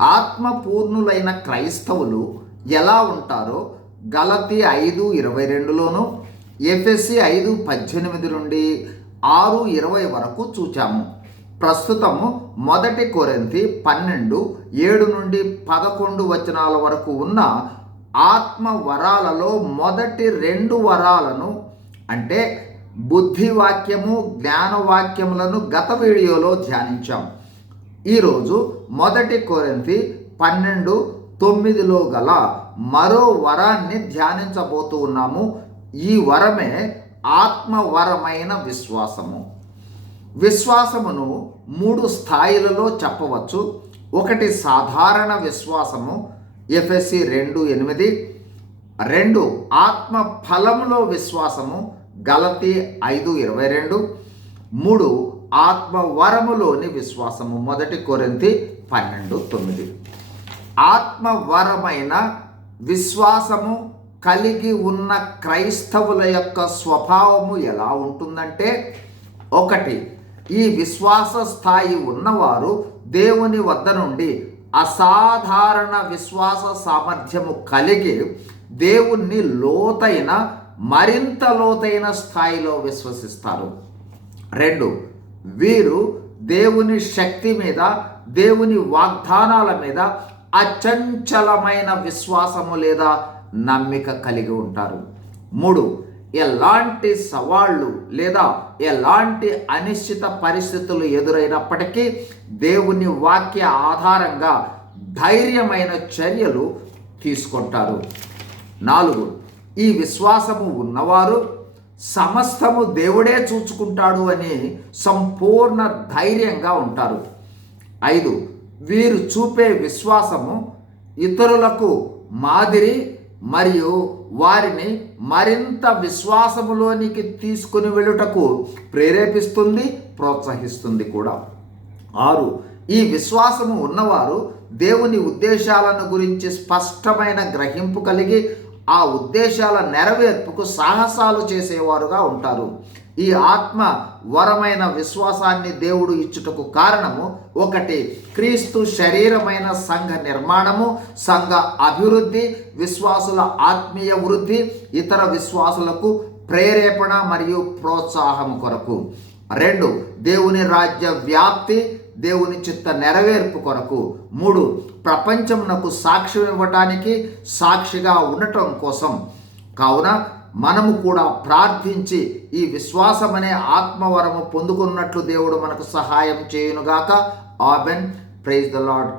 ఆత్మపూర్ణులైన క్రైస్తవులు ఎలా ఉంటారో గలతి ఐదు ఇరవై రెండులోను ఎఫ్ఎస్సి ఐదు పద్దెనిమిది నుండి ఆరు ఇరవై వరకు చూచాము. ప్రస్తుతము మొదటి కొరింతి పన్నెండు ఏడు నుండి పదకొండు వచనాల వరకు ఉన్న ఆత్మ వరాలలో మొదటి రెండు వరాలను అంటే బుద్ధి వాక్యము గత వీడియోలో ధ్యానించాము ఈరోజు మొదటి కొరింతి పన్నెండు తొమ్మిదిలో గల మరో వరాన్ని ధ్యానించబోతూ ఉన్నాము. ఈ వరమే ఆత్మవరమైన విశ్వాసము. విశ్వాసమును మూడు స్థాయిలలో చెప్పవచ్చు. ఒకటి సాధారణ విశ్వాసము ఎఫ్ఎస్సి రెండు ఎనిమిది. రెండు ఆత్మ ఫలములో విశ్వాసము గలతి ఐదు ఇరవై రెండు. మూడు ఆత్మవరములోని విశ్వాసము. మొదటి కొరింతి పన్నెండు తొమ్మిది. ఆత్మవరమైన విశ్వాసము కలిగి ఉన్న క్రైస్తవుల యొక్క స్వభావము ఎలా ఉంటుందంటే ఒకటి ఈ విశ్వాస స్థాయి ఉన్నవారు దేవుని వద్ద నుండి అసాధారణ విశ్వాస సామర్థ్యము కలిగి దేవుణ్ణి లోతైన మరింత లోతైన స్థాయిలో విశ్వసిస్తారు. రెండు వీరు దేవుని శక్తి మీద దేవుని వాగ్దానాల మీద అచంచలమైన విశ్వాసము లేదా నమ్మిక కలిగి ఉంటారు. మూడు ఎలాంటి సవాళ్ళు లేదా ఎలాంటి అనిశ్చిత పరిస్థితులు ఎదురైనప్పటికీ దేవుని వాక్య ఆధారంగా ధైర్యమైన చర్యలు తీసుకుంటారు. నాలుగు ఈ విశ్వాసము ఉన్నవారు సమస్తము దేవుడే చూచుకుంటాడు అని సంపూర్ణ ధైర్యంగా ఉంటారు. ఐదు వీరు చూపే విశ్వాసము ఇతరులకు మాదిరి మరియు వారిని మరింత విశ్వాసములోనికి తీసుకుని వెళ్ళుటకు ప్రేరేపిస్తుంది ప్రోత్సహిస్తుంది కూడా. ఆరు ఈ విశ్వాసము ఉన్నవారు దేవుని ఉద్దేశాలను గురించి స్పష్టమైన గ్రహింపు కలిగి ఆ ఉద్దేశాల నెరవేర్పుకు సాహసాలు చేసేవారుగా ఉంటారు. ఈ ఆత్మ వరమైన విశ్వాసాన్ని దేవుడు ఇచ్చుటకు కారణము ఒకటి క్రీస్తు శరీరమైన సంఘ నిర్మాణము సంఘ అభివృద్ధి విశ్వాసుల ఆత్మీయ వృద్ధి ఇతర విశ్వాసులకు ప్రేరేపణ మరియు ప్రోత్సాహం కొరకు. రెండు దేవుని రాజ్య వ్యాప్తి దేవుని చిత్త నెరవేర్పు కొరకు మూడు ప్రపంచమునకు సాక్ష్యం ఇవ్వటానికి సాక్షిగా ఉండటం కోసం. కావున మనము కూడా ప్రార్థించి ఈ విశ్వాసమనే ఆత్మవరము పొందుకున్నట్లు దేవుడు మనకు సహాయం చేయునుగాక. Amen praise the Lord